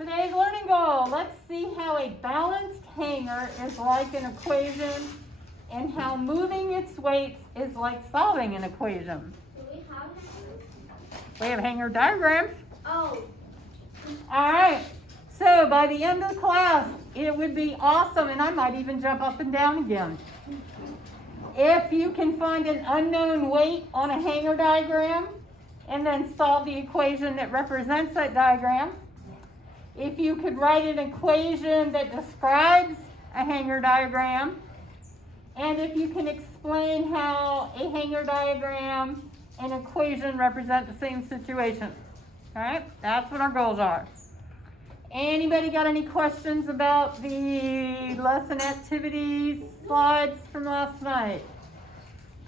Today's learning goal, let's see how a balanced hanger is like an equation and how moving its weights is like solving an equation. Do we have hangers? We have hanger diagrams. Oh. All right, so by the end of the class, it would be awesome, and I might even jump up and down again. If you can find an unknown weight on a hanger diagram and then solve the equation that represents that diagram. If you could write an equation that describes a hanger diagram, and if you can explain how a hanger diagram and equation represent the same situation. All right, that's what our goals are. Anybody got any questions about the lesson activities slides from last night?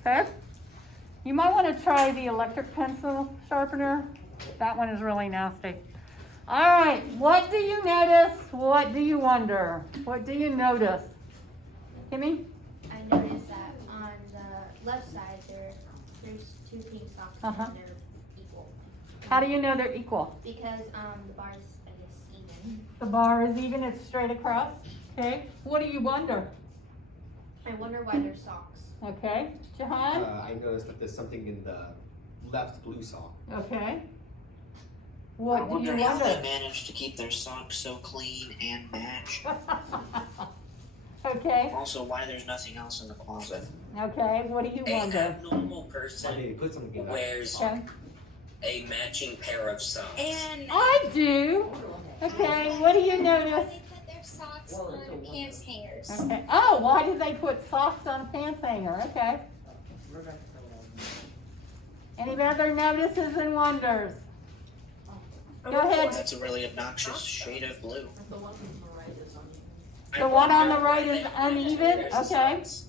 Okay. You might want to try the electric pencil sharpener. That one is really nasty. All right, what do you notice? What do you wonder? What do you notice? Kimmy? I noticed that on the left side there's two pink socks and they're equal. How do you know they're equal? Because the bar's, I guess, even. The bar is even, it's straight across. Okay. What do you wonder? I wonder why they're socks. Okay. Jahan? I noticed that there's something in the left blue sock. Okay. I What do wonder you how they wonder? managed to keep their socks so clean and matched. Okay. Also, why there's nothing else in the closet. Okay. What do you A wonder? abnormal Why person did he put something in that? wears Okay. a matching pair of socks. And I do. Okay. What do you notice? they put their socks on pants hangers. Okay. Oh, why did they put socks on pants hanger? Okay. Any other notices and wonders? Go ahead. That's a really obnoxious shade of blue. I The one on wonder the right why is they uneven? wear the Okay. socks.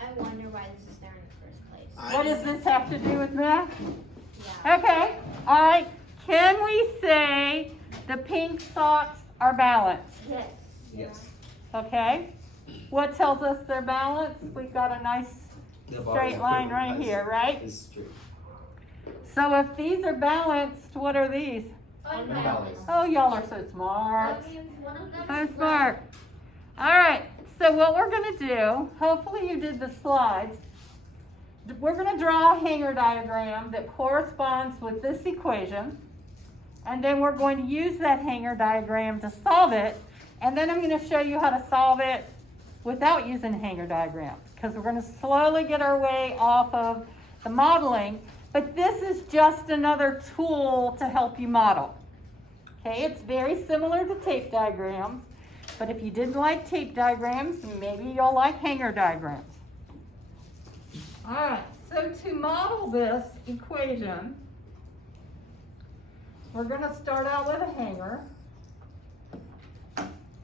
I wonder why this is there in the first place. I What does this have to do with math? Yeah. Okay. All right. Can we say the pink socks are balanced? Yes. Yes. Okay. What tells us they're balanced? We've got a nice The bar straight is line perfect. right here, right? It's straight. So if these are balanced, what are these? Unbalanced. Oh, y'all are so smart. That means one of them So is smart. All right. So what we're going to do, hopefully you did the slides. We're going to draw a hanger diagram that corresponds with this equation. And then we're going to use that hanger diagram to solve it. And then I'm going to show you how to solve it without using a hanger diagram. Because we're going to slowly get our way off of the modeling. But this is just another tool to help you model. Okay, it's very similar to tape diagrams. But if you didn't like tape diagrams, maybe you'll like hanger diagrams. All right, so to model this equation, we're going to start out with a hanger.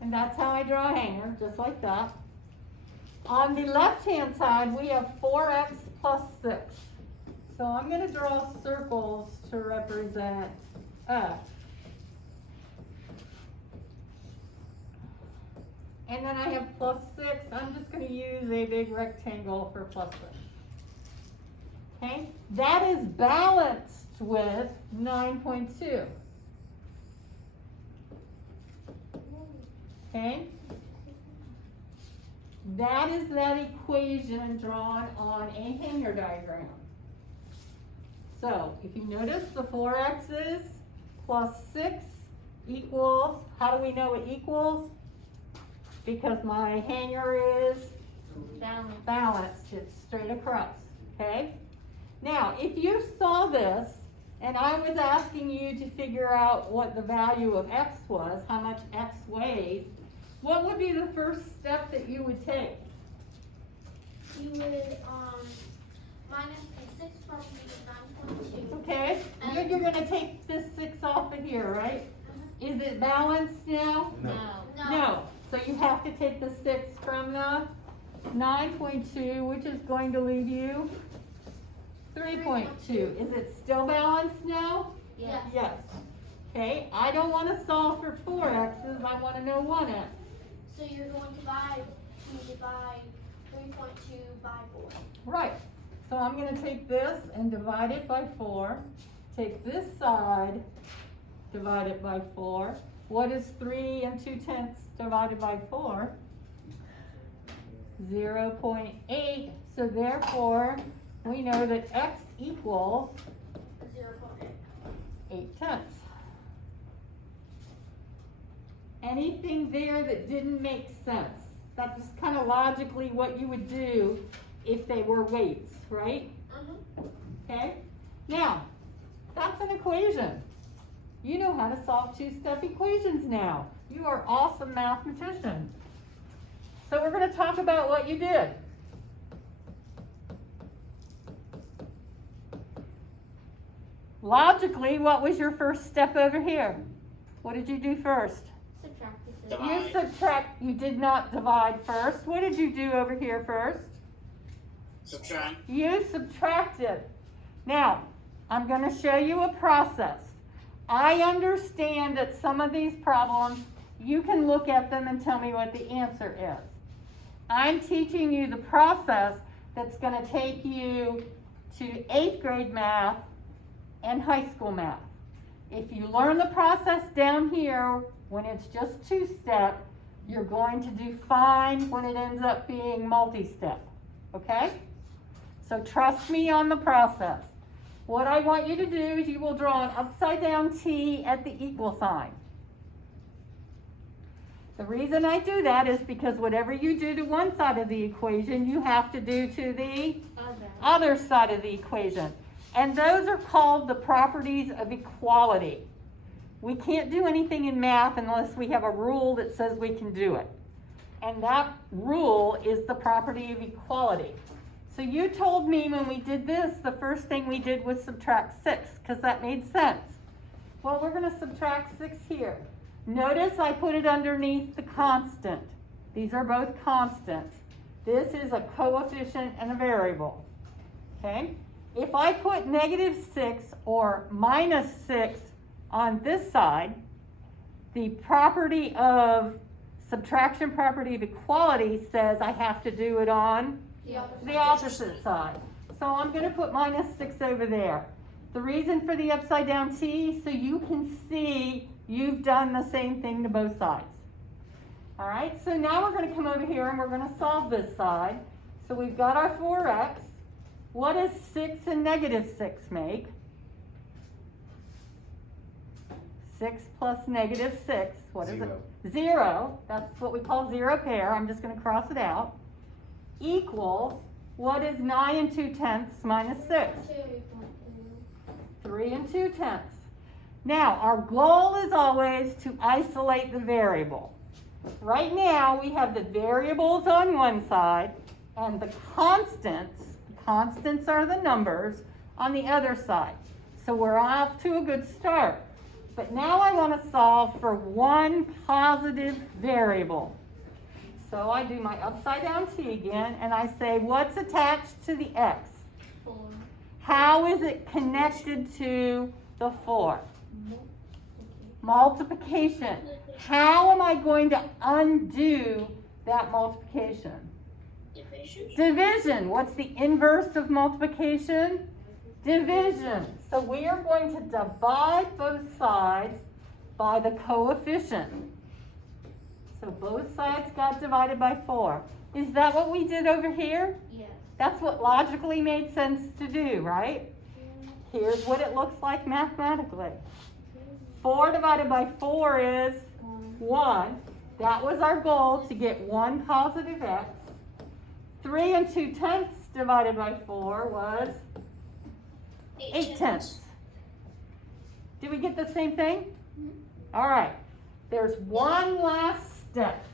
And that's how I draw a hanger, just like that. On the left-hand side, we have 4x plus 6. So I'm going to draw circles to represent x. And then I have plus 6. I'm just going to use a big rectangle for plus 6. Okay? That is balanced with 9.2. Okay? That is that equation drawn on a hanger diagram. So, if you notice, the 4x's plus 6 equals, how do we know it equals? Because my hanger is balanced, it's straight across, okay? Now, if you saw this, and I was asking you to figure out what the value of x was, how much x weighs, what would be the first step that you would take? You would minus a 6 from the 9.2. Okay, you're gonna take this 6 off of here, right? Is it balanced now? No. No, so you have to take the 6 from the 9.2, which is going to leave you 3.2. Is it still balanced now? Yes. Yes. Okay, I don't want to solve for 4x's, I want to know 1x. So you're going to divide 3.2 by 4. Right, so I'm going to take this and divide it by 4. Take this side, divide it by 4. What is 3 2/10 divided by 4? 0.8. So therefore, we know that x equals 8/10. Anything there that didn't make sense? That's kind of logically what you would do if they were weights, right? Okay? Now, that's an equation. You know how to solve two-step equations now. You are awesome mathematicians. So we're going to talk about what you did. Logically, what was your first step over here? What did you do first? Subtracted the Divide. You subtract, you did not divide first. What did you do over here first? Subtract. You subtracted. Now, I'm going to show you a process. I understand that some of these problems, you can look at them and tell me what the answer is. I'm teaching you the process that's going to take you to 8th grade math and high school math. If you learn the process down here, when it's just two-step, you're going to do fine when it ends up being multi-step, okay? So trust me on the process. What I want you to do is you will draw an upside down T at the equal sign. The reason I do that is because whatever you do to one side of the equation, you have to do to the other side of the equation. And those are called the properties of equality. We can't do anything in math unless we have a rule that says we can do it. And that rule is the property of equality. So you told me when we did this, the first thing we did was subtract 6, because that made sense. Well, we're going to subtract 6 here. Notice I put it underneath the constant. These are both constants. This is a coefficient and a variable. Okay? If I put -6 or -6 on this side, the property of subtraction property of equality says I have to do it on the opposite side. So I'm going to put -6 over there. The reason for the upside down T, so you can see you've done the same thing to both sides. All right, so now we're going to come over here and we're going to solve this side. So we've got our 4x. What does 6 and -6 make? 6 plus -6, what is Zero. it? 0. That's what we call zero pair. I'm just going to cross it out. Equals, what is 9 2/10 minus 6? 3 2/10. Now, our goal is always to isolate the variable. Right now, we have the variables on one side and the constants are the numbers, on the other side. So we're off to a good start. But now I want to solve for one positive variable. So I do my upside down T again, and I say, what's attached to the x? 4. How is it connected to the 4? Multiplication. How am I going to undo that multiplication? Division. What's the inverse of multiplication? Division. So we are going to divide both sides by the coefficient. So both sides got divided by 4. Is that what we did over here? Yes. That's what logically made sense to do, right? Here's what it looks like mathematically. 4 divided by 4 is 1. That was our goal, to get one positive x. 3 2/10 divided by 4 was 8/10. Did we get the same thing? All right. There's one last step.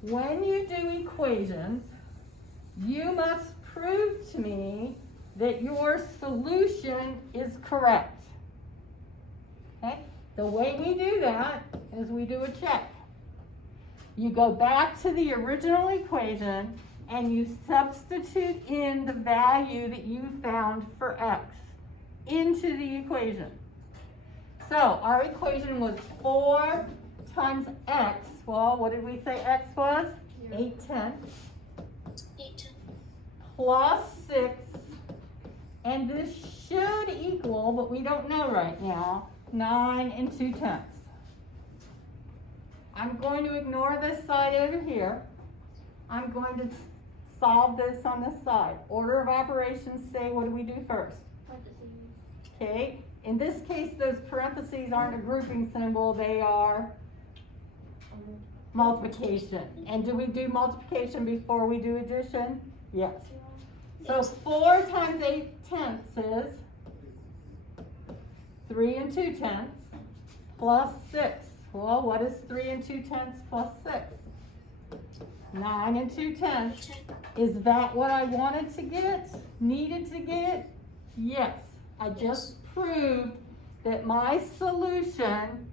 When you do equations, you must prove to me that your solution is correct. Okay? The way we do that is we do a check. You go back to the original equation and you substitute in the value that you found for x into the equation. So our equation was 4 times x. Well, what did we say x was? 8/10 plus 6. And this should equal, but we don't know right now, 9 2/10. I'm going to ignore this side over here. I'm going to solve this on this side. Order of operations, say, what do we do first? Okay, in this case, those parentheses aren't a grouping symbol, they are multiplication. And do we do multiplication before we do addition? Yes. So 4 times 8/10 is 3 2/10 plus 6. Well, what is 3 2/10 plus 6? 9 2/10. Is that what I wanted to get? Needed to get? Yes. I just proved that my solution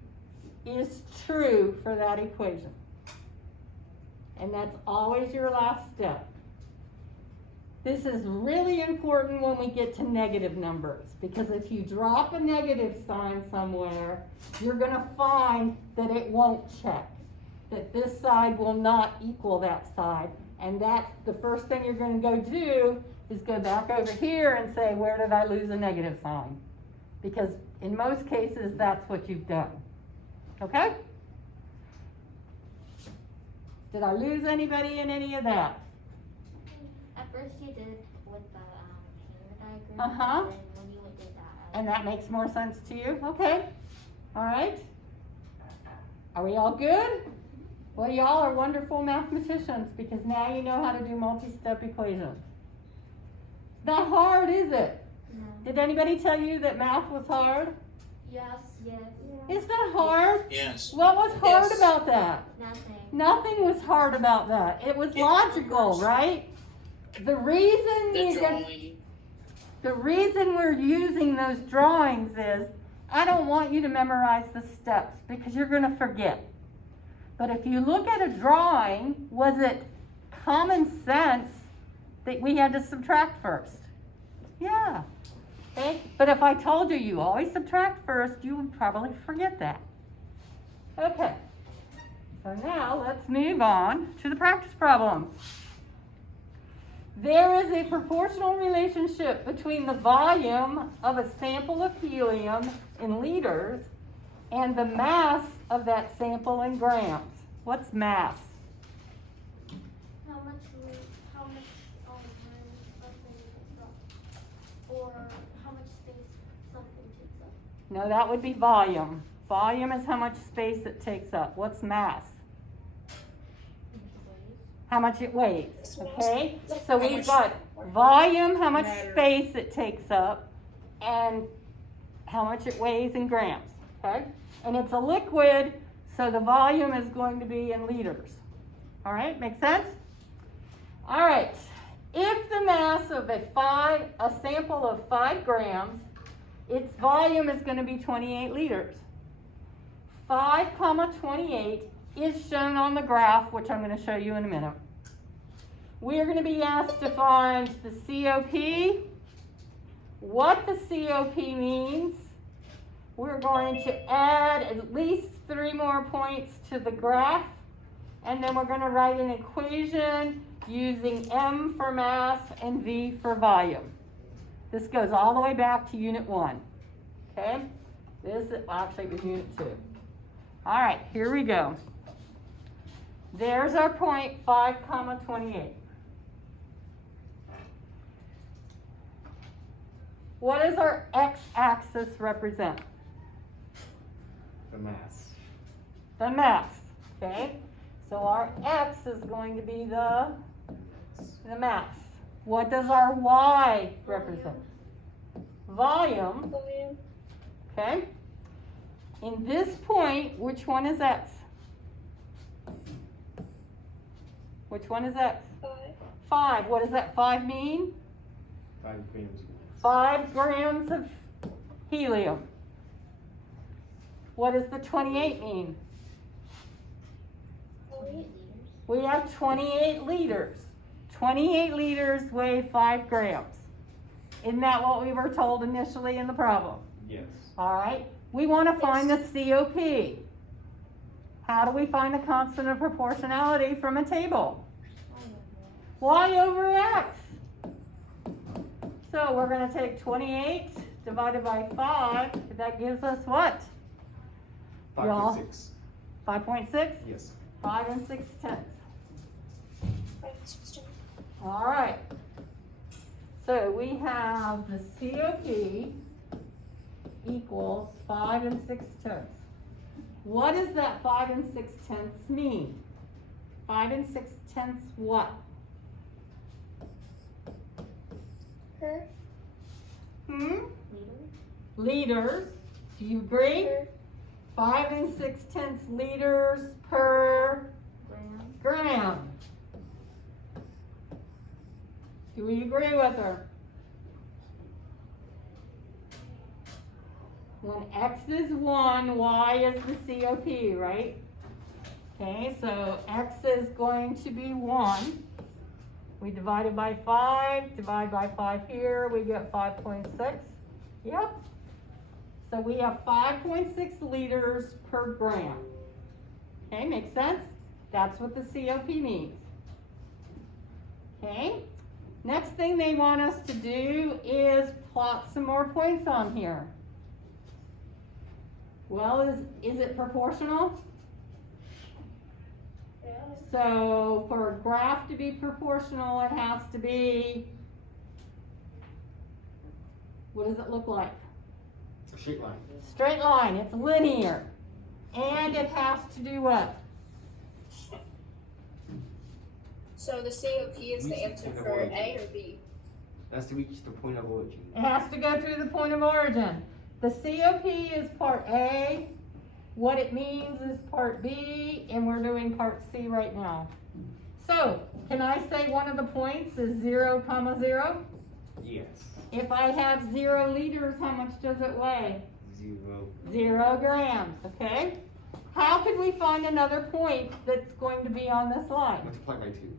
is true for that equation. And that's always your last step. This is really important when we get to negative numbers, because if you drop a negative sign somewhere, you're going to find that it won't check, that this side will not equal that side. And that the first thing you're going to go do is go back over here and say, where did I lose a negative sign? Because in most cases, that's what you've done. Okay? Did I lose anybody in any of that? At first you did with the finger diagram. Uh-huh. And then when you did that. And that makes more sense to you? Okay. All right. Are we all good? Well, y'all are wonderful mathematicians because now you know how to do multi-step equations. Not hard, is it? No. Did anybody tell you that math was hard? Yes. Yes. It's not hard. Yes. What was hard Yes. about that? Nothing. Nothing was hard about that. It was logical, right? The reason The you get drawing. The reason we're using those drawings is I don't want you to memorize the steps because you're going to forget. But if you look at a drawing, was it common sense that we had to subtract first? Yeah. Okay? But if I told you always subtract first, you would probably forget that. Okay. So now let's move on to the practice problem. There is a proportional relationship between the volume of a sample of helium in liters and the mass of that sample in grams. What's mass? How much something takes up, or how much space something takes up. No, that would be volume. Volume is how much space it takes up. What's mass? How much it weighs, okay? So we've got volume, how much space it takes up, and how much it weighs in grams, okay? And it's a liquid, so the volume is going to be in liters. All right, make sense? All right, if the mass of a sample of 5 grams, its volume is going to be 28 liters. 5, 28 is shown on the graph, which I'm going to show you in a minute. We are going to be asked to find the COP, what the COP means. We're going to add at least 3 more points to the graph, and then we're going to write an equation using M for mass and V for volume. This goes all the way back to Unit 1. Okay? Actually, it was Unit 2. All right, here we go. There's our point, 5, 28. What does our x-axis represent? The mass. The mass, okay? So our x is going to be the mass. What does our y represent? Volume. Okay? In this point, which one is x? Which one is x? 5. What does that 5 mean? 5 grams. 5 grams of helium. What does the 28 mean? We have 28 liters. 28 liters weigh 5 grams. Isn't that what we were told initially in the problem? Yes. All right. We want to find the COP. How do we find the constant of proportionality from a table? Y over X. So we're going to take 28 divided by 5, that gives us what? Y'all. 5.6. 5.6? Yes. 5 6/10. Right. All right. So we have the COP equals 5 6/10. What does that 5 6/10 mean? 5 6/10 what? Per. Liters. Do you agree? Per. 5 6/10 liters per gram. Do we agree with her? When X is 1, Y is the COP, right? Okay, so X is going to be 1. We divide it by 5, divide by 5 here, we get 5.6. Yep. So we have 5.6 liters per gram. Okay, makes sense? That's what the COP means. Okay, next thing they want us to do is plot some more points on here. Well, is it proportional? Yeah. So for a graph to be proportional, it has to be, what does it look like? A straight line. Straight line, it's linear. And it has to do what? So the COP is the answer for A or B? That's to reach the point of origin. It has to go through the point of origin. The COP is part A. What it means is part B, and we're doing part C right now. So, can I say one of the points is 0, 0? Yes. If I have 0 liters, how much does it weigh? 0. 0 grams, okay? How could we find another point that's going to be on this line? Multiply by 2.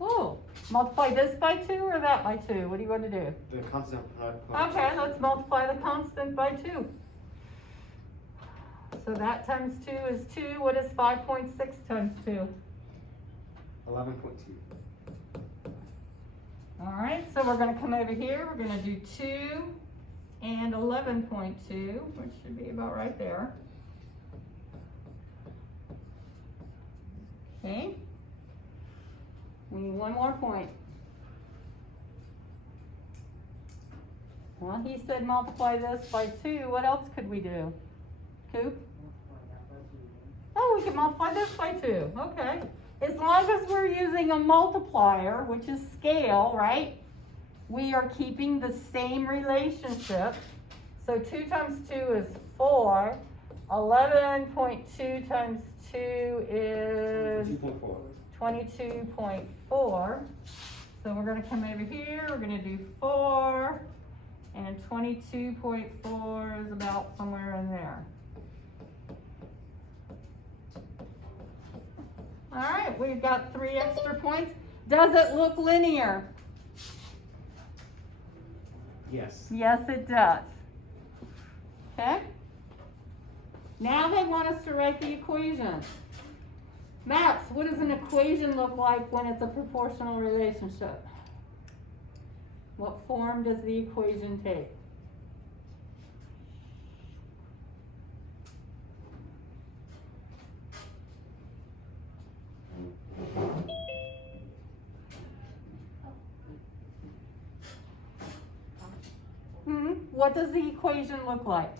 Oh, multiply this by 2 or that by 2? What do you want to do? The constant product. Okay, let's multiply the constant by 2. So that times 2 is 2. What is 5.6 times 2? 11.2. All right, so we're going to come over here. We're going to do 2 and 11.2, which should be about right there. Okay. We need one more point. Well, he said multiply this by 2. What else could we do? Coop? Oh, we can multiply this by 2. Okay. As long as we're using a multiplier, which is scale, right? We are keeping the same relationship. So 2 times 2 is 4. 11.2 times 2 is 2.4. 22.4. So we're going to come over here. We're going to do 4. And 22.4 is about somewhere in there. All right, we've got 3 extra points. Does it look linear? Yes. Yes, it does. Okay? Now they want us to write the equation. Max, what does an equation look like when it's a proportional relationship? What form does the equation take? What does the equation look like?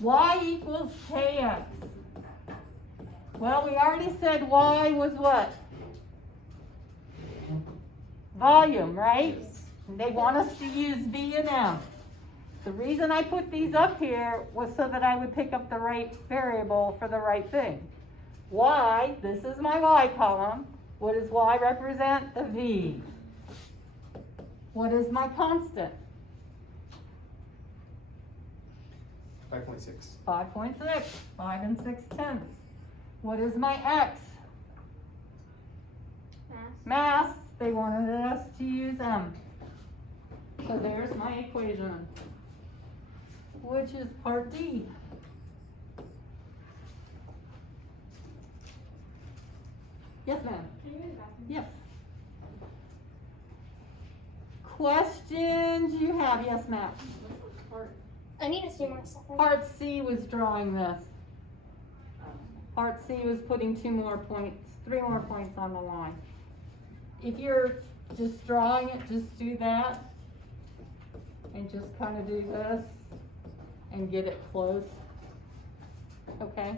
Y equals kx. Well, we already said y was what? Volume, right? And they want us to use V and M. The reason I put these up here was so that I would pick up the right variable for the right thing. Y, this is my y column. What does y represent? The V. What is my constant? 5.6. 5.6, 5 6/10. What is my x? Mass. They wanted us to use M. So there's my equation, which is part D. Yes, ma'am. Can you go to the bathroom? Yes. questions you have? Yes, Matt. I need to see more stuff. Part C was drawing this. Part C was putting 3 more points on the line. If you're just drawing it, just do that. And just kind of do this and get it close. Okay?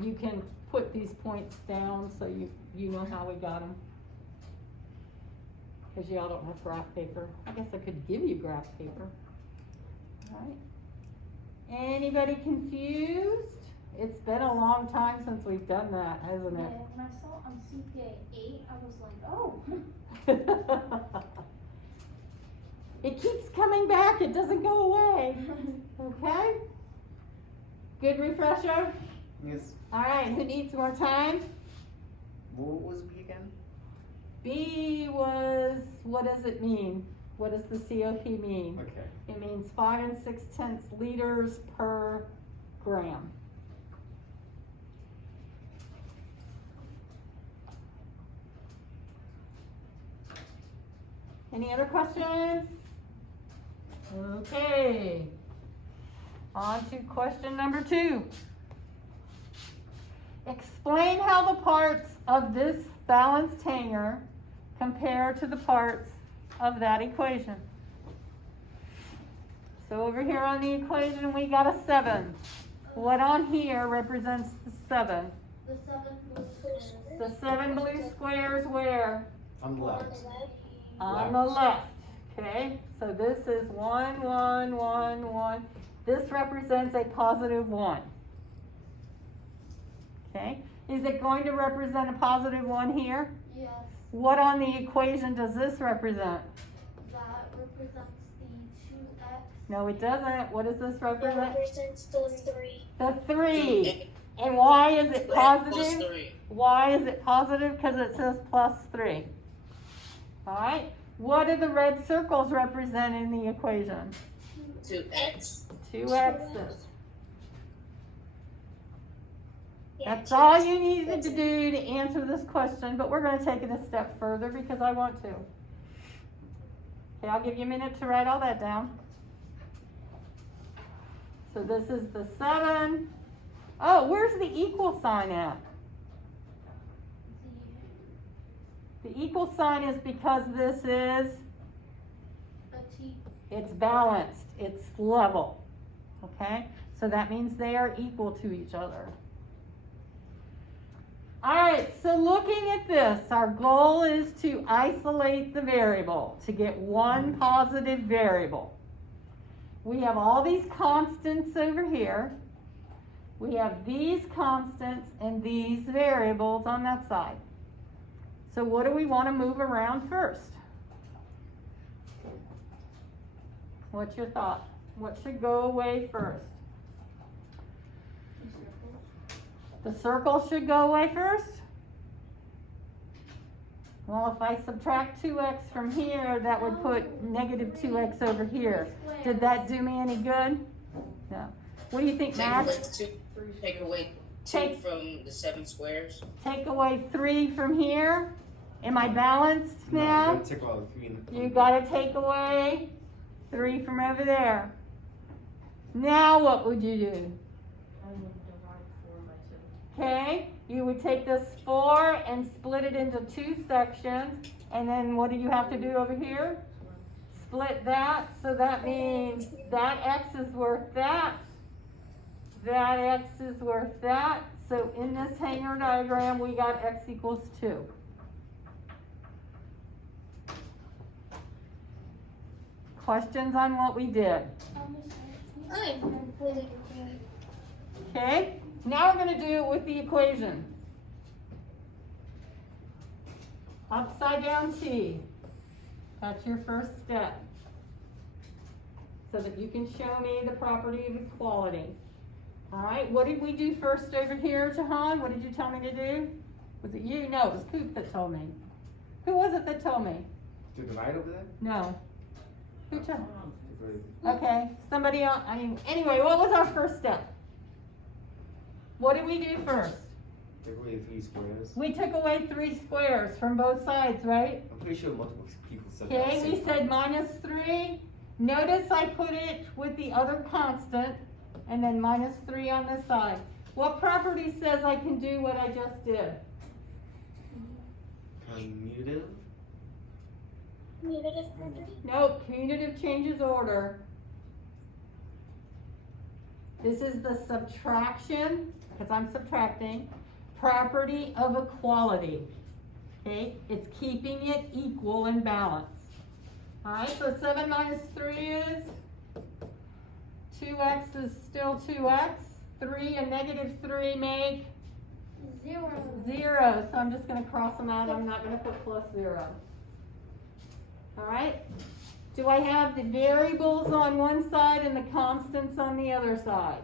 You can put these points down so you know how we got them. Because y'all don't have graph paper. I guess I could give you graph paper. Alright. Anybody confused? It's been a long time since we've done that, hasn't Yeah, it? when I saw on CPA 8, I was like, oh. It keeps coming back, it doesn't go away. Okay? Good refresher? Yes. Alright, who needs more time? What was B again? B was, what does it mean? What does the COP mean? Okay. It means 5 6/10 liters per gram. Any other questions? Okay. On to question number 2. Explain how the parts of this balanced hanger compare to the parts of that equation. So over here on the equation we got a 7. What on here represents the 7? The 7 blue squares. The 7 blue squares where? On the left. On the left. Okay, so this is 1, 1, 1, 1. This represents a positive 1. Okay, is it going to represent a positive 1 here? Yes, What on the equation does this represent? that represents the 2x. No, it doesn't. What does this represent? Represents the 3. The 3. And why is it Plus positive? 3. Why is it positive? Because it says plus 3. Alright, what do the red circles represent in the equation? 2x. 2 x's. That's all you needed to do to answer this question, but we're going to take it a step further because I want to. Okay, I'll give you a minute to write all that down. So this is the 7. Oh, where's the equal sign at? The equal sign is because this is, A T. it's balanced, it's level. Okay, so that means they are equal to each other. Alright, so looking at this, our goal is to isolate the variable, to get one positive variable. We have all these constants over here. We have these constants and these variables on that side. So what do we want to move around first? What's your thought? What should go away first? The circle should go away first? Well, if I subtract 2x from here, that would put negative 2x over here. Did that do me any good? No. What do you think, Max? Take away 2 from the 7 squares. Take away 3 from here. Am I balanced No, now? you gotta take all the 3 in the You gotta take away 3 from over there. Now what would you do? Okay, you would take this 4 and split it into 2 sections, and then what do you have to do over here? Split that, so that means that x is worth that x is worth that, so in this hanger diagram we got x equals 2. Questions on what we did? I'm completely confused. Okay, now we're going to do it with the equation. Upside down T. That's your first step. So that you can show me the property of equality. Alright, what did we do first over here, Jahan? What did you tell me to do? Was it you? No, it was Coop that told me. Who was it that told me? To divide over there? No. Who told me? Divide. Okay, somebody else. Anyway, what was our first step? What did we do first? Take away 3 squares. We took away 3 squares from both sides, right? I'm pretty sure multiple people said that. Okay, we same said time. minus 3. Notice I put it with the other constant, and then minus 3 on this side. What property says I can do what I just did? Commutative. Commutative property. Nope, commutative changes order. This is the subtraction, because I'm subtracting, property of equality. Okay, it's keeping it equal and balanced. Alright, so 7 minus 3 is? 2x is still 2x. 3 and negative 3 make? 0. 0. So I'm just going to cross them out. I'm not going to put plus 0. Alright? Do I have the variables on one side and the constants on the other side?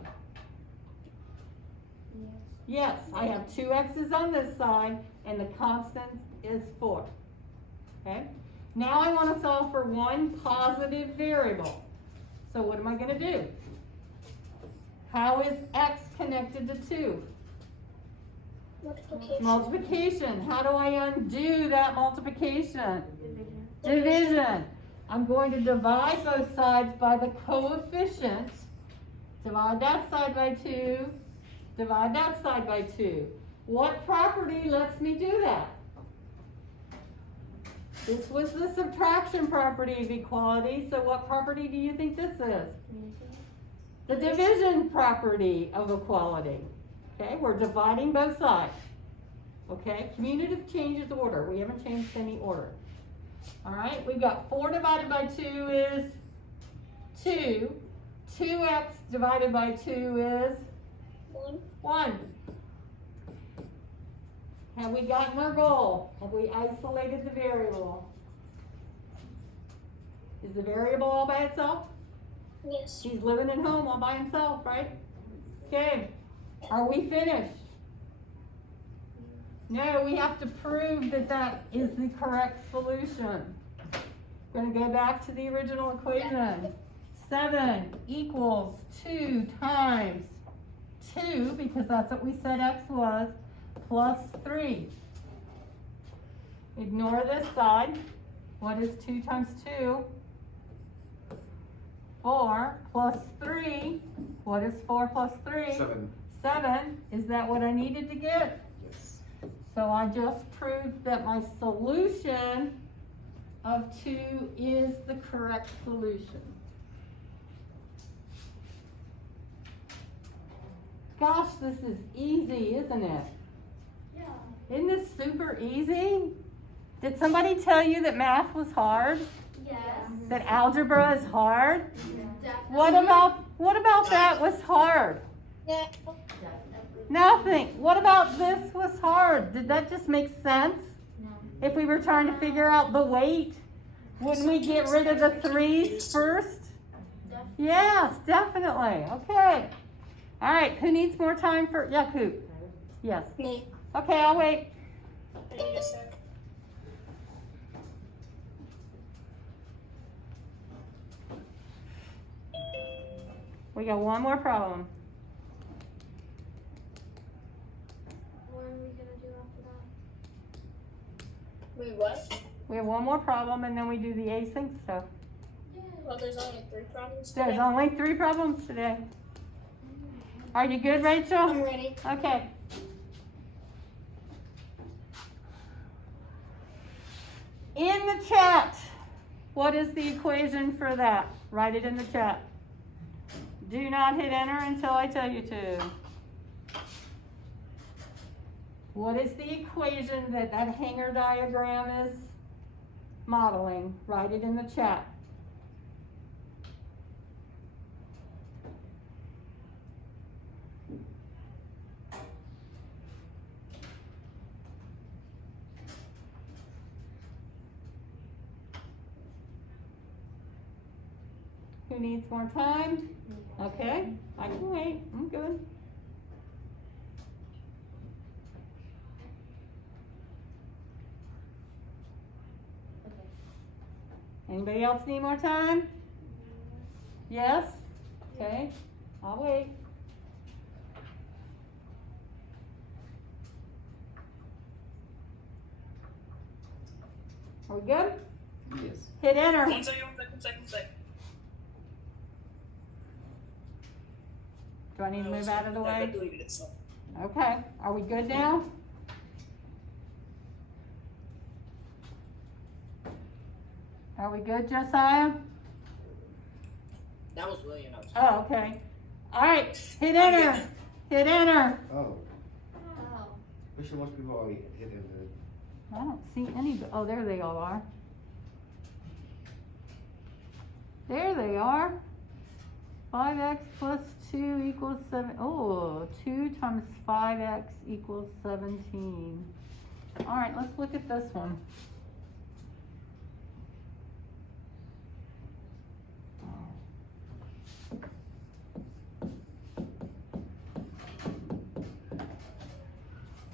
Yes. Yes, I have 2 x's on this side and the constant is 4. Okay? Now I want to solve for one positive variable. So what am I going to do? How is x connected to 2? Multiplication. Multiplication. How do I undo that multiplication? Division. Division. I'm going to divide both sides by the coefficient. Divide that side by 2. Divide that side by 2. What property lets me do that? This was the subtraction property of equality, so what property do you think this is? The division property of equality. Okay, we're dividing both sides. Okay, commutative changes order. We haven't changed any order. All right, we've got 4 divided by 2 is 2. 2x divided by 2 is 1. Have we gotten our goal? Have we isolated the variable? Is the variable all by itself? Yes. He's living at home all by himself, right? Okay, are we finished? No, we have to prove that that is the correct solution. We're going to go back to the original equation. 7 equals 2 times 2, because that's what we said x was, plus 3. Ignore this side. What is 2 times 2? 4 plus 3. What is 4 plus 3? 7. 7. Is that what I needed to get? Yes. So I just proved that my solution of 2 is the correct solution. Gosh, this is easy, isn't it? Yeah. Isn't this super easy? Did somebody tell you that math was hard? Yes. That algebra is hard? Definitely. What about that was hard? Yeah. Definitely. Nothing. What about this was hard? Did that just make sense? No. If we were trying to figure out the weight, wouldn't we get rid of the 3's first? Definitely. Yes, definitely. Okay. All right, who needs more time for, yeah, Coop? Yes. Me. Okay, I'll wait. I need a sec. We got one more problem. What are we gonna do after that? Wait, what? We have one more problem and then we do the async stuff. Well, there's only 3 problems There's today. only 3 problems today. Are you good, Rachel? I'm ready. Okay. In the chat, what is the equation for that? Write it in the chat. Do not hit enter until I tell you to. What is the equation that hanger diagram is modeling? Write it in the chat. Who needs more time? Okay, I can wait. I'm good. Anybody else need more time? Yes? Okay, I'll wait. Are we good? Yes. Hit enter. 1 second, 1 second, 1 second. Do I need to move out of the I way? deleted it, so. Okay, are we good now? Are we good, Josiah? That was William. I was Oh, okay. All right, hit enter. Hit enter. Oh, Oh. which one most people are hitting I don't see any, oh, there they all are. There they are. 5x plus 2 equals 7. Oh, 2 times 5x equals 17. All right, let's look at this one.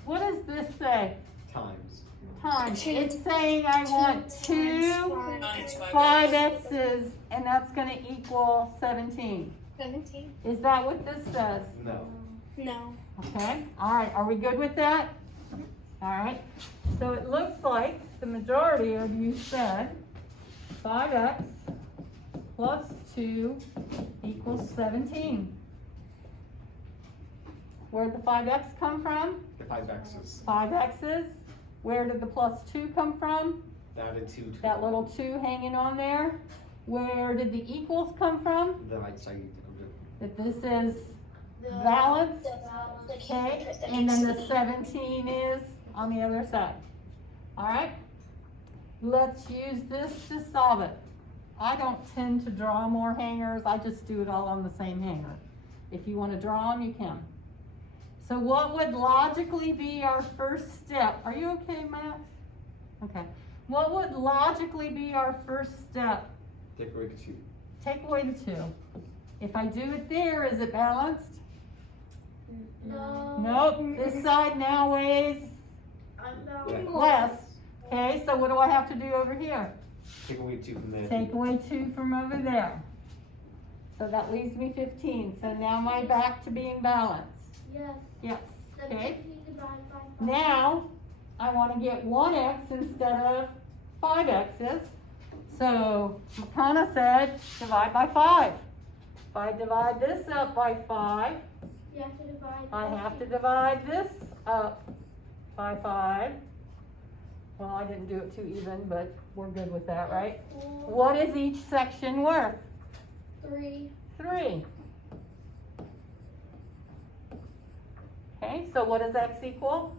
What does this say? times. Times. It's saying I want 2 Times 5x's, and that's gonna equal 17. 17? Is that what this says? No. No. Okay, all right, are we good with that? All right, so it looks like the majority of you said 5x plus 2 equals 17. Where'd the 5x come from? The 5x's. 5x's. Where did the plus 2 come from? Down to 2 to That little 2 hanging on there. Where did the equals come from? the right side of the. That this is The balanced. the Okay, and then the 17 is on the other side. All right, let's use this to solve it. I don't tend to draw more hangers, I just do it all on the same hanger. If you want to draw them, you can. So what would logically be our first step? Are you okay, Max? Okay. What would logically be our first step? Take away the 2. Take away the 2. If I do it there, is it balanced? No. Nope, this side now weighs less. Okay, so what do I have to do over here? Take away 2 from there. Take away 2 from over there. So that leaves me 15. So now am I back to being balanced? Yes. Yes. Okay. 17 divided by 5. Now I want to get 1x instead of 5x's. So McConnell said divide by 5. If I divide this up by 5, You have to divide. I have to divide this up by 5. Well, I didn't do it too even, but we're good with that, right? What is each section worth? 3. 3. Okay, so what does x equal?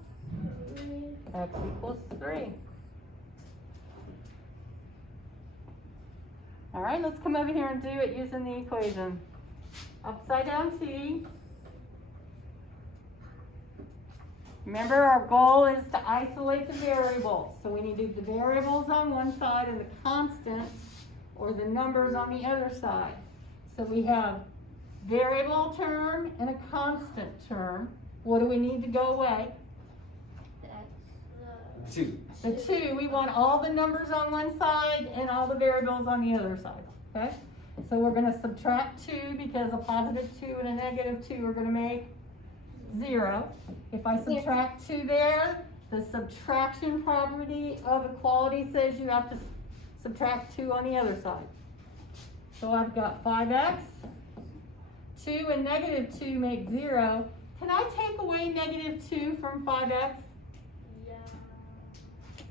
3. X equals 3. All right, let's come over here and do it using the equation. Upside down t. Remember, our goal is to isolate the variables. So we need to do the variables on one side and the constants or the numbers on the other side. So we have variable term and a constant term. What do we need to go away? That's 2. The 2, we want all the numbers on one side and all the variables on the other side, okay? So we're gonna subtract 2 because a positive 2 and a negative 2 are gonna make 0. If I subtract 2 there, the subtraction property of equality says you have to subtract 2 on the other side. So I've got 5x, 2 and negative 2 make 0. Can I take away negative 2 from 5x? Yeah.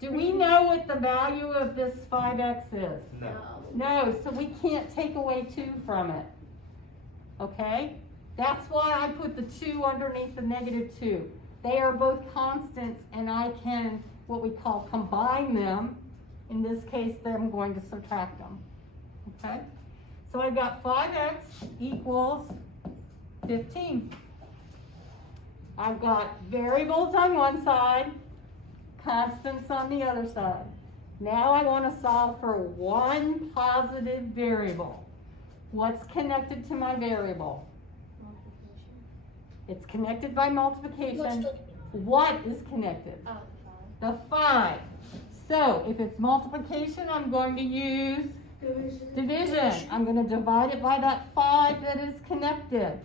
Do we know what the value of this 5x is? No. No, so we can't take away 2 from it. Okay? That's why I put the 2 underneath the negative 2. They are both constants and I can, what we call, combine them. In this case, then I'm going to subtract them. Okay? So I've got 5x equals 15. I've got variables on one side, constants on the other side. Now I want to solve for one positive variable. What's connected to my variable? It's connected by multiplication. What is connected? Oh, The 5. So if it's multiplication, I'm going to use division. I'm going to divide it by that 5 that is connected.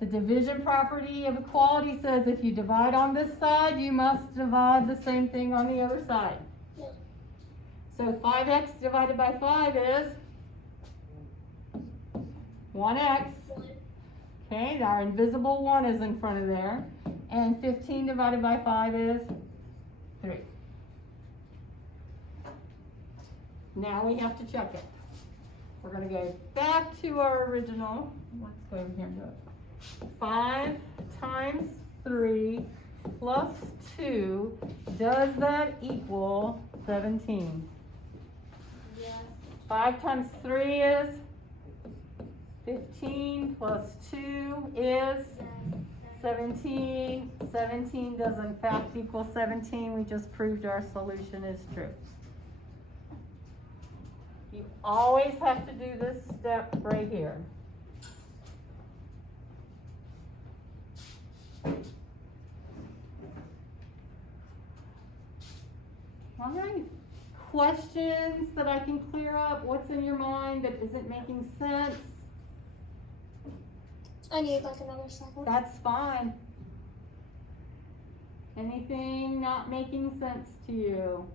The division property of equality says if you divide on this side, you must divide the same thing on the other side. So 5x divided by 5 is 1x. Okay, our invisible 1 is in front of there. And 15 divided by 5 is 3. Now we have to check it. We're going to go back to our original. Let's go over here and do it. 5 times 3 plus 2, does that equal 17? Yes. 5 times 3 is 15 plus 2 is 17. 17 does in fact equal 17. We just proved our solution is true. You always have to do this step right here. All right. Questions that I can clear up? What's in your mind that isn't making sense? I need like another second. That's fine. Anything not making sense to you?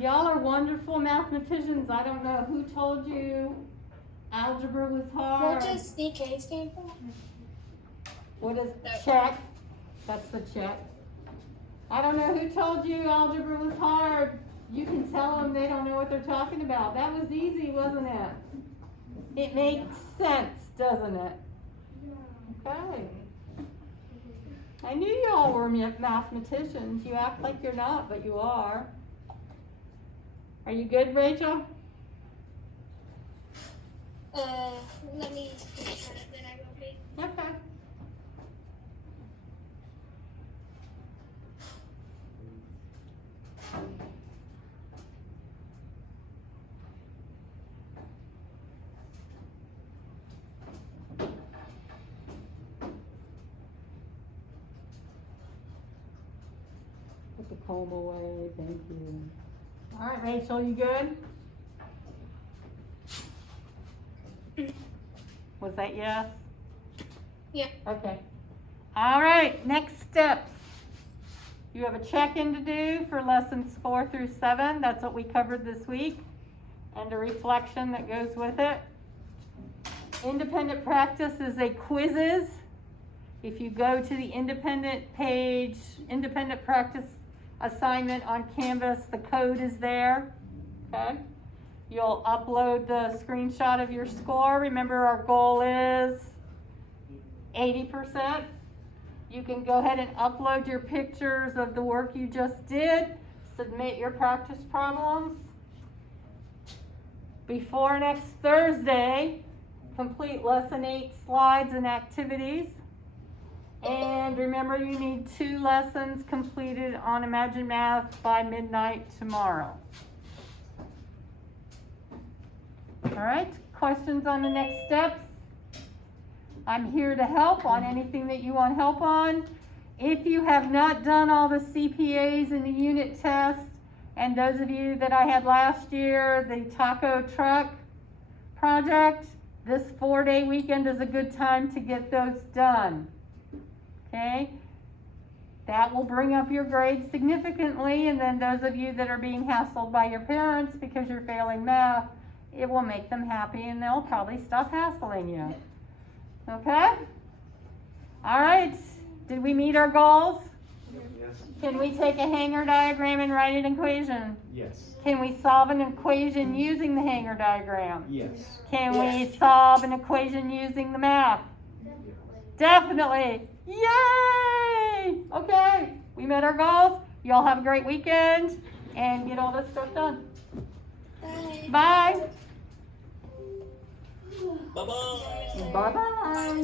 Y'all are wonderful mathematicians. I don't know who told you algebra was hard. What does DK stand for? What is check? That's the check. I don't know who told you algebra was hard. You can tell them they don't know what they're talking about. That was easy, wasn't it? It makes sense, doesn't it? Okay. I knew you all were mathematicians. You act like you're not, but you are. Are you good, Rachel? Let me finish it, then I will be. Okay. Put the comb away, thank you. All right, Rachel, you good? Was that yes? Yeah. Okay. All right, next steps. You have a check-in to do for lessons 4 through 7. That's what we covered this week. And a reflection that goes with it. Independent practice is a quizzes. If you go to the independent page, independent practice assignment on Canvas, the code is there. Okay. You'll upload the screenshot of your score. Remember, our goal is 80%. You can go ahead and upload your pictures of the work you just did. Submit your practice problems. Before next Thursday, complete lesson 8 slides and activities. And remember, you need 2 lessons completed on Imagine Math by midnight tomorrow. All right, questions on the next steps? I'm here to help on anything that you want help on. If you have not done all the CPAs and the unit test, and those of you that I had last year, the taco truck project, this 4-day weekend is a good time to get those done. Okay? That will bring up your grades significantly, and then those of you that are being hassled by your parents because you're failing math, it will make them happy and they'll probably stop hassling you. Okay? All right. Did we meet our goals? Yes. Can we take a hanger diagram and write an equation? Yes. Can we solve an equation using the hanger diagram? Yes. Can we solve an equation using the map? Definitely. Yay! Okay, we met our goals. Y'all have a great weekend and get all this stuff done. Bye. Bye. Bye-bye. Bye-bye.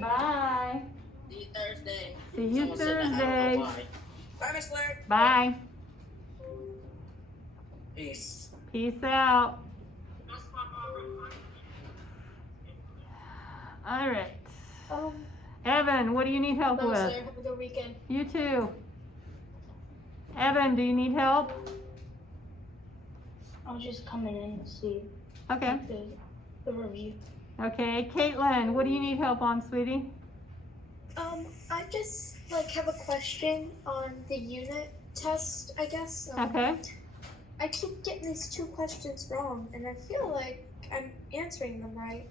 Bye. See you Thursday. See you Someone said I have a Thursday. bye. Bye, Miss Blair. Bye. Peace. Peace out. All right. Evan, what do you need help Bye, with? sir. Have a good weekend. You too. Evan, do you need help? I was just coming in to see Okay. the review. Okay, Caitlin, what do you need help on, sweetie? I just have a question on the unit test, I guess. Okay. I keep getting these two questions wrong, and I feel like I'm answering them right.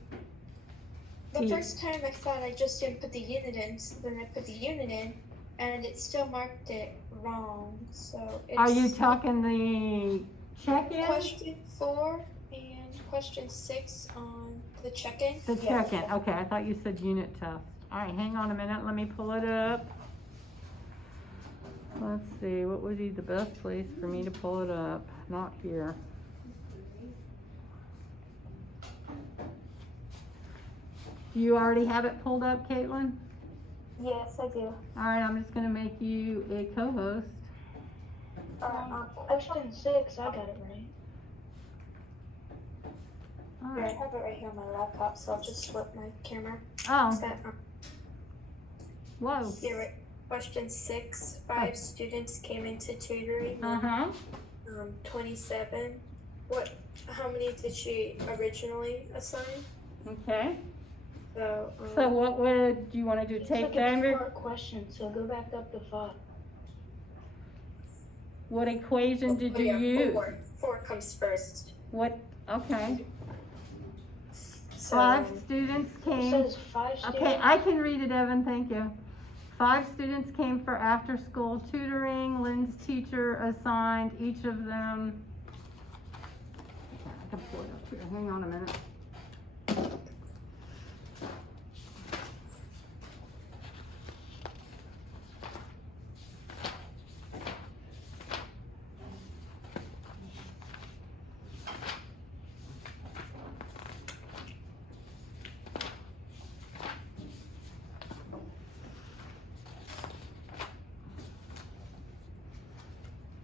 The Yeah. first time I thought I just didn't put the unit in, so then I put the unit in, and it still marked it wrong. So it's Are you talking the check-in? question 4 and question 6 on the check-in? The check-in, okay, I thought you said unit test. All right, hang on a minute, let me pull it up. Let's see, what would be the best place for me to pull it up? Not here. Do you already have it pulled up, Caitlin? Yes, I do. All right, I'm just gonna make you a co-host. Question 6, I got it right. All I right. have it right here on my laptop, so I'll just flip my camera. Oh, That, whoa. yeah, right. Question 6, 5 students came into tutoring. Uh-huh. 27. How many did she originally assign? Okay. So, So what would you want to do? It's Take like a them? two-part question, so go back up to 5. What equation did you yeah, use? 4 comes first. What? Okay. So, 5 students It came. says 5 students. Okay, I can read it, Evan. Thank you. 5 students came for after-school tutoring. Lynn's teacher assigned each of them. I can pull it up here. Hang on a minute.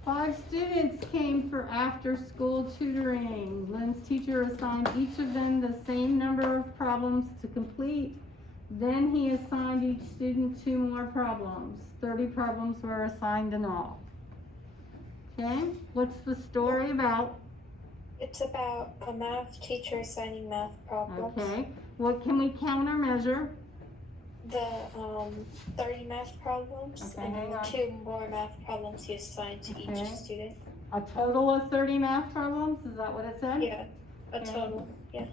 Five students came for after-school tutoring. Lynn's teacher assigned each of them the same number of problems to complete. Then he assigned each student 2 more problems. 30 problems were assigned in all. Okay, what's the story about? it's about a math teacher assigning math problems. Okay, what can we countermeasure? The 30 math problems, Okay, and hang then on. 2 more math problems he assigned to Okay. each student. A total of 30 math problems, is that what it said? Yeah, a Okay. total. Yeah.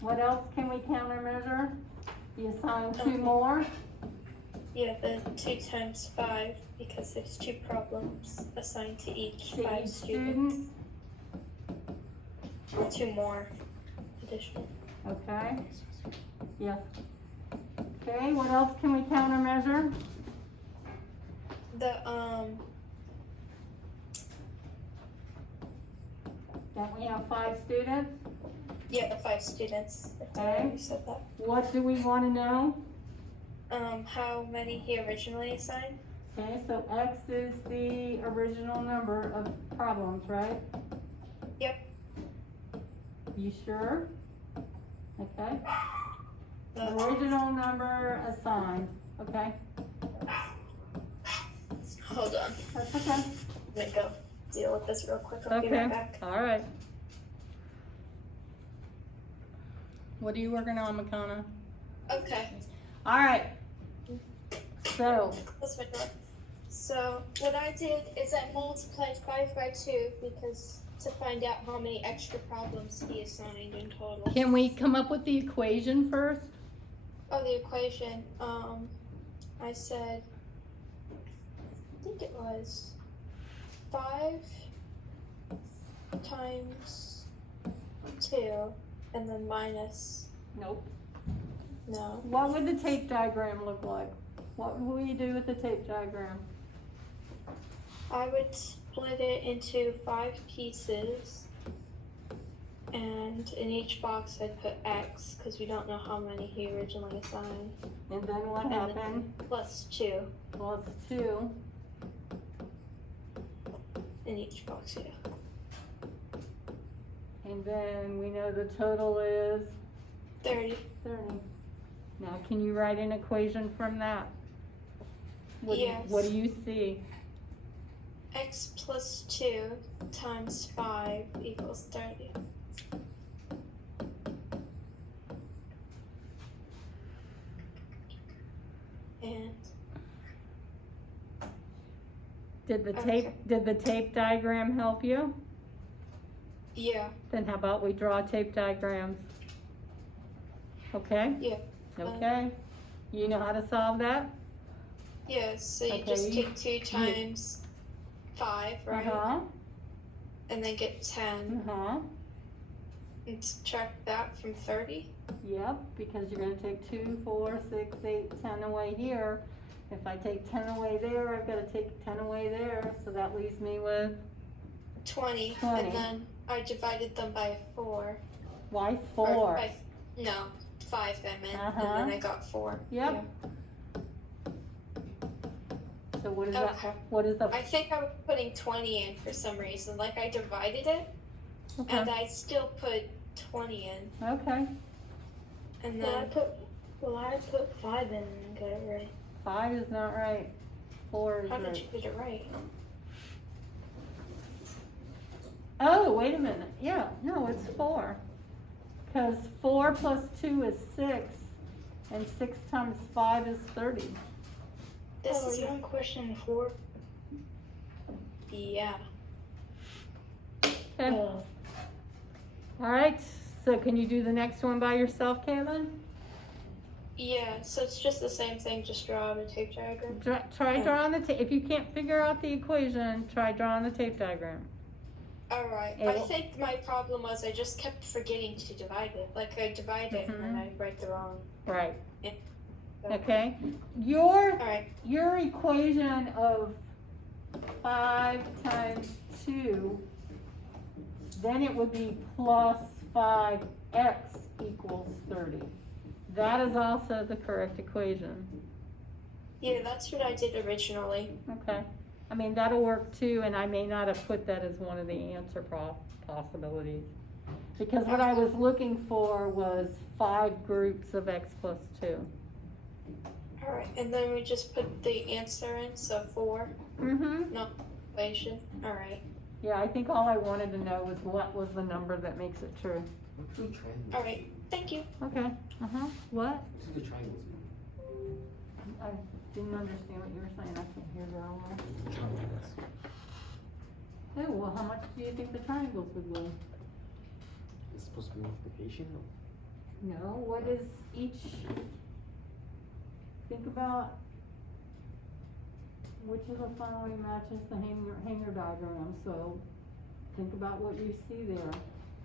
What else can we countermeasure? He assigned 2 Okay. more. Yeah, the 2 times 5, because there's 2 problems assigned to each To 5 each students. Or 2 more additional. Okay. Yes. Okay, what else can we countermeasure? The Don't we have 5 students? yeah, the 5 students. I think I Okay. already said that. What do we want to know? How many he originally assigned? Okay, so X is the original number of problems, right? Yep. You sure? Okay. The Original number assigned, okay? hold on. That's okay. I'm gonna go deal with this real quick. I'll be Okay, right back. all right. What are you working on, McConna? Okay. All right. So, That's my door. So what I did is I multiplied 5 by 2 because to find out how many extra problems he assigned in total. can we come up with the equation first? Oh, the equation. I said, I think it was 5 times 2 and then minus, Nope. no. What would the tape diagram look like? What would we do with the tape diagram? I would split it into 5 pieces, and in each box I'd put X because we don't know how many he originally assigned. And then what And then happened? plus 2 Plus 2. in each box, yeah. And then we know the total is 30. 30. Now, can you write an equation from that? What do you- Yes. What do you see? X plus 2 times 5 equals 30. And Did the Okay. tape diagram help you? Yeah. Then how about we draw tape diagrams? Okay? Yeah. Okay. You know how to solve that? Yeah, so you Okay, just you- take 2 times 5, right? Uh-huh, And then get 10 uh-huh. and subtract that from 30. Yep, because you're gonna take 2, 4, 6, 8, 10 away here. If I take 10 away there, I've gotta take 10 away there, so that leaves me with, 20. 20. And then I divided them by 4. why, Or 4? no, 5 I meant. Uh-huh. And then I got 4. Yep. So what is Yeah. that, Okay. what is the, I think I was putting 20 in for some reason. Like I divided it and okay, I still put 20 in. okay, And Well, then I put 5 in and got it right. 5 is not right, 4 is how did right. you get it right? Oh, wait a minute, yeah, no, it's 4. Cause 4 plus 2 is 6, and 6 times 5 is 30. This Oh, is you're on question 4? yeah. Okay, Oh. alright, so can you do the next one by yourself, Caitlin? Yeah, so it's just the same thing, just draw out a tape diagram. Try drawing the if you can't figure out the equation, try drawing the tape diagram. Alright, It I will- think my problem was I just kept forgetting to divide it. Like I divide it and then I write the wrong. Right, so- okay? Your Alright, your equation of 5 times 2, then it would be plus 5x equals 30. That is also the correct equation, yeah, that's what I did originally. okay? I mean, that'll work too, and I may not have put that as one of the answer possibilities. Because what I was looking for was 5 groups of x plus 2. Alright, and then we just put the answer in, so 4 Mm-hmm. equation. Alright. Yeah, I think all I wanted to know was what was the number that makes it true. What do triangles? Alright, thank you. Okay, uh-huh, what? What do the triangles mean? I didn't understand what you were saying, I can't hear very well. Oh, well, how much do you think the triangles would weigh? It's supposed to be multiplication? No, what is each, think about which of the following matches the hanger diagram, so think about what you see there.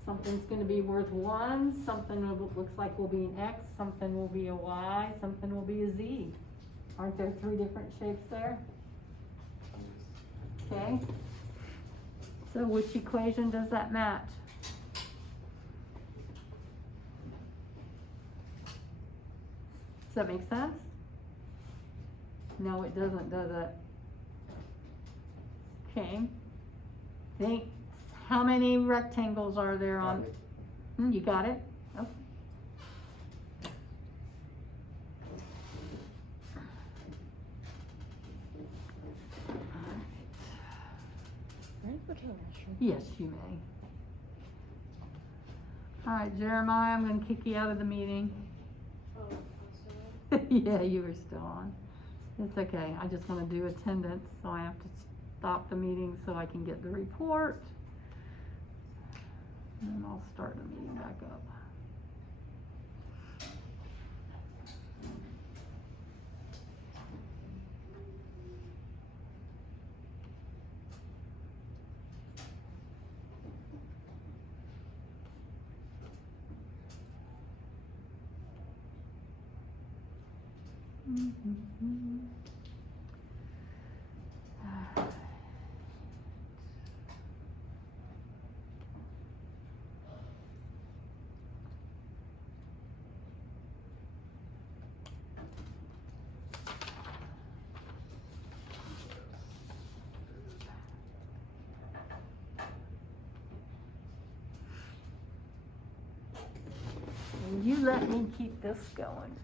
Something's gonna be worth 1, something looks like will be an X, something will be a Y, something will be a Z. Aren't there 3 different shapes there? Okay. So which equation does that match? Does that make sense? No, it doesn't, does it? Okay. Think, how many rectangles are there on? Got it. You got it? Okay. Yes, you may. All right, Jeremiah, I'm gonna kick you out of the meeting. Yeah, you were still on. It's okay, I just wanna do attendance, so I have to stop the meeting so I can get the report. And then I'll start the meeting back up. And you let me keep this going.